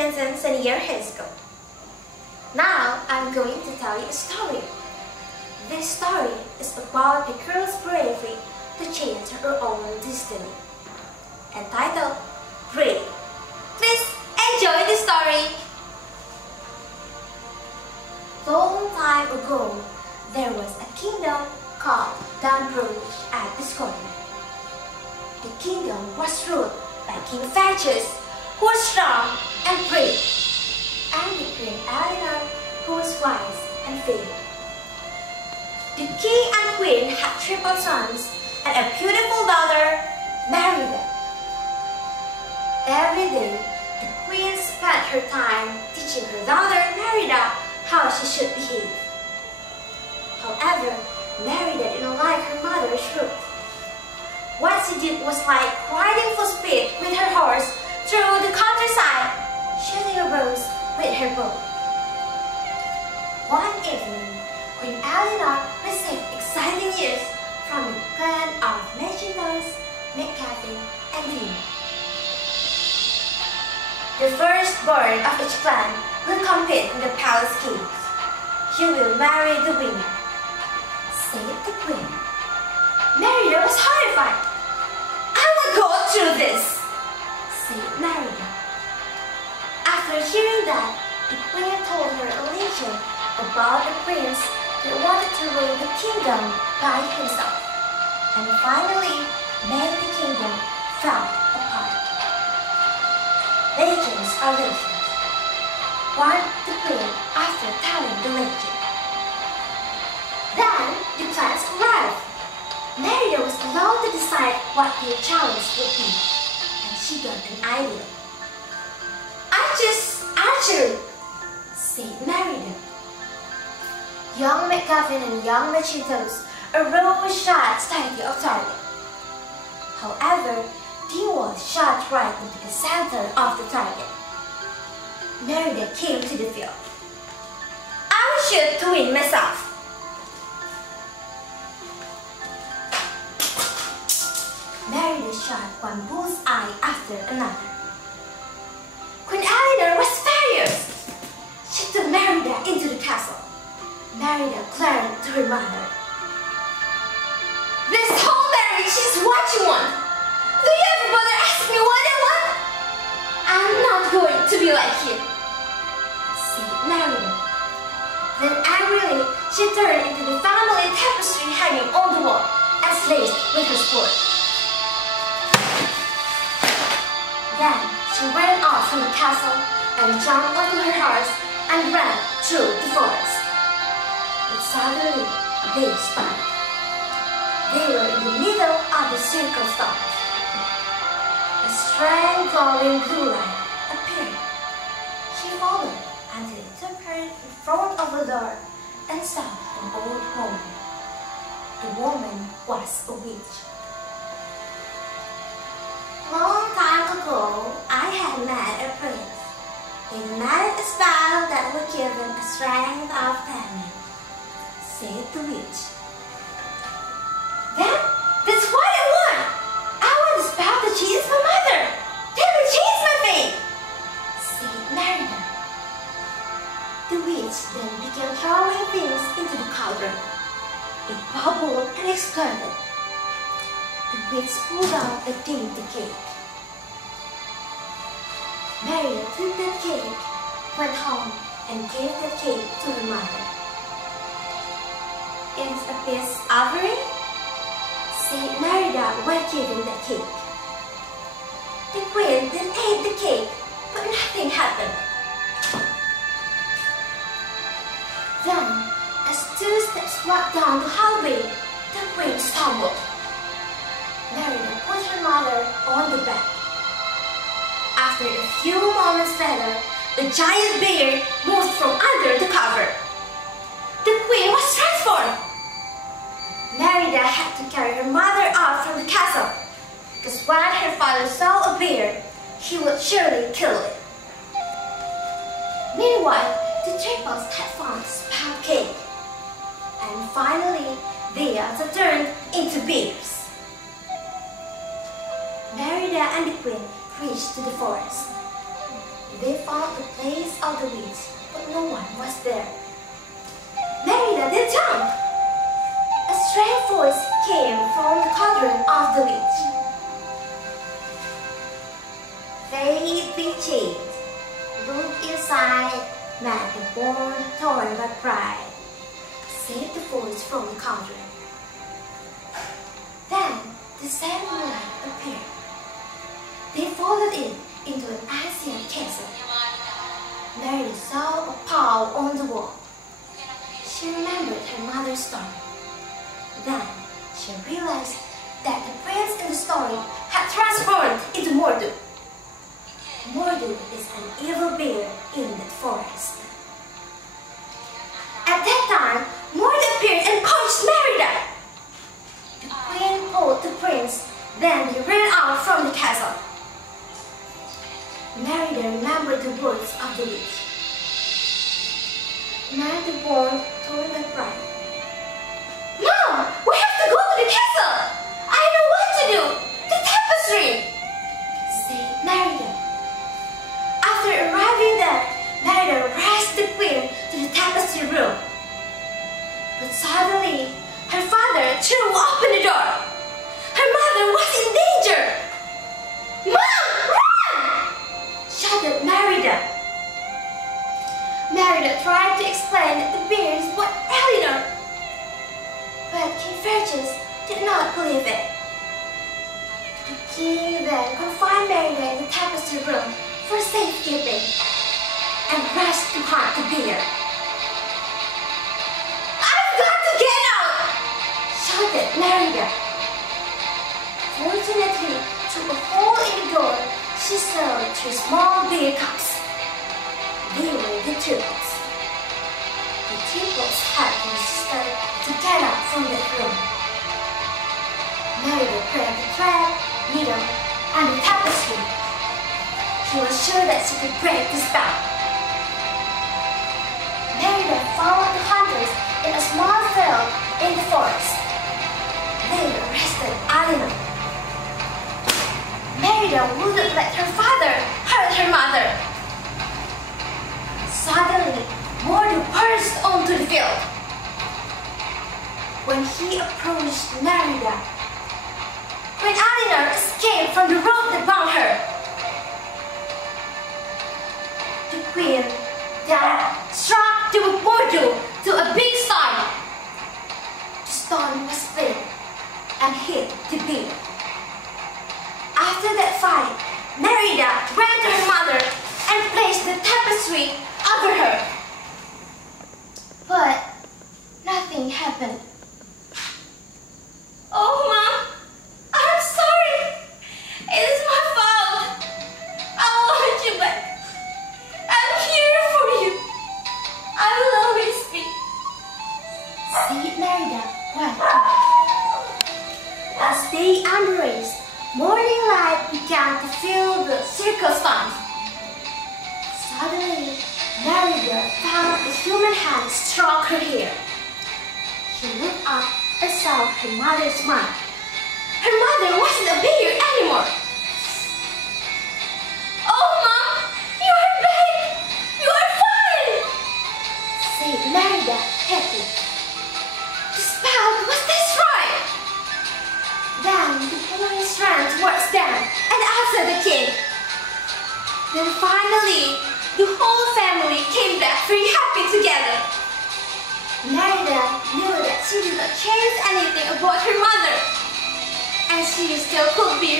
Janssen Senior High School. Now I'm going to tell you a story. This story is about a girl's bravery to change her own destiny. Entitled Brave. Please enjoy the story. Long time ago, there was a kingdom called Bruges at Scotland. The kingdom was ruled by King Fairchus, who was strong and brave, and the Queen Eleanor, who was wise and fair. The king and queen had triple sons and a beautiful daughter, Merida. Every day, the queen spent her time teaching her daughter, Merida, how she should behave. However, Merida didn't like her mother's rules. What she did was like riding full speed with her horse through the countryside, shooting arrows with her bow. One evening, Queen Eleanor received exciting news from the clan of Macintosh, McCaffrey, and Dean. The firstborn of each clan will compete in the palace games. You will marry the winner, said the queen. Merida was horrified. I will go through this, said Merida. After hearing that, the queen told her a legend about a prince that wanted to rule the kingdom by himself, and finally made the kingdom fall apart. Legends are legends, warned the queen after telling the legend. Then the clans arrived. Merida was alone to decide what her challenge would be, and she got an idea. I choose archery, said Merida. Young McGuffin and young Macintosh arose shot slightly off target. However, Dean was shot right into the center of the target. Merida came to the field. I will shoot to win myself. Merida shot one bull's eye after another. Queen Eleanor was furious. She took Merida into the castle. Merida glared to her mother. This whole marriage is what you want. Do you ever bother ask me what I want? I'm not going to be like you, said Merida. Then angrily, she turned into the family tapestry hanging on the wall and slashed with her sword. Then she ran off from the castle and jumped onto her horse and ran through the forest. But suddenly, they spotted. They were in the middle of the circle stars. A strange glowing blue light appeared. She followed until it took her in front of the door and saw an old woman. The woman was a witch. Long time ago, I had met a prince. He made a spell that would give him a strength of 10, said the witch. Then, that's what I want! I want a spell to change my mother! That will change my fate! Said Merida. The witch then began throwing things into the cauldron. It bubbled and exploded. The witch pulled out a dainty cake. Merida took that cake, went home, and gave that cake to her mother. It's a peace offering, said Merida while giving the cake. The queen then ate the cake, but nothing happened. Then, as 2 steps walked down the hallway, the queen stumbled. Merida put her mother on the bed. After a few moments later, the giant bear moved from under the cover. The queen was transformed. Merida had to carry her mother out from the castle, because when her father saw a bear, he would surely kill it. Meanwhile, the triples had found the spelled cake, and finally, they also turned into bears. Merida and the queen reached to the forest. They found the place of the witch, but no one was there. Merida did jump! A strange voice came from the cauldron of the witch. Faith be changed. Look inside, man born torn by pride, said the voice from the cauldron. Then the same moonlight appeared. They followed it into an ancient castle. Merida saw a paw on the wall. She remembered her mother's story. Then she realized that the prince in the story had transformed into Mordu. Mordu is an evil bear in that forest. At that time, Mordu appeared and punched Merida. The queen pulled the prince, then he ran out from the castle. Merida remembered the words of the witch. Man the born told my pride. Mom, we have to go to the castle! I know what to do! The tapestry! Said Merida. After arriving there, Merida rushed the queen to the tapestry room. But suddenly, her father threw open the door. Her mother was in danger! Mom, run! Shouted Merida. Merida tried to explain that the bears were Eleanor, but King Fergus did not believe it. The king then confined Merida in the tapestry room for safekeeping and rushed to hunt the bear. I've got to get out! Shouted Merida. Fortunately, through a hole in the door, she saw 2 small bear cubs. They were the triples. The triples had resisted to get out from that room. Merida grabbed the thread, needle, and the tapestry. She was sure that she could break the spell. Merida followed the hunters in a small field in the forest. They arrested Eleanor. Merida wouldn't let her father hurt her mother. Suddenly, Mordu burst onto the field. When he approached Merida, Queen Eleanor escaped from the rope that bound her. The queen then struck the Mordu to a big stone. The stone was split and hit the bear. After that fight, Merida ran to her mother and placed the tapestry over her. But nothing happened. Oh, Mom, I'm sorry. It is my fault. I want you back. I'm here for you. I will always be. Said Merida quietly. As they embraced, morning light began to fill the circle stones. Suddenly, Merida found a human hand stroke her hair. She looked up and saw her mother's smile. Her mother wasn't a bear anymore. Oh, Mom, you are back! You are fine! Said Merida, happy. The spell was destroyed. Then the boys ran towards them and after the king. Then finally, the whole family came back very happy together. Merida knew that she did not change anything about her mother, and she still could be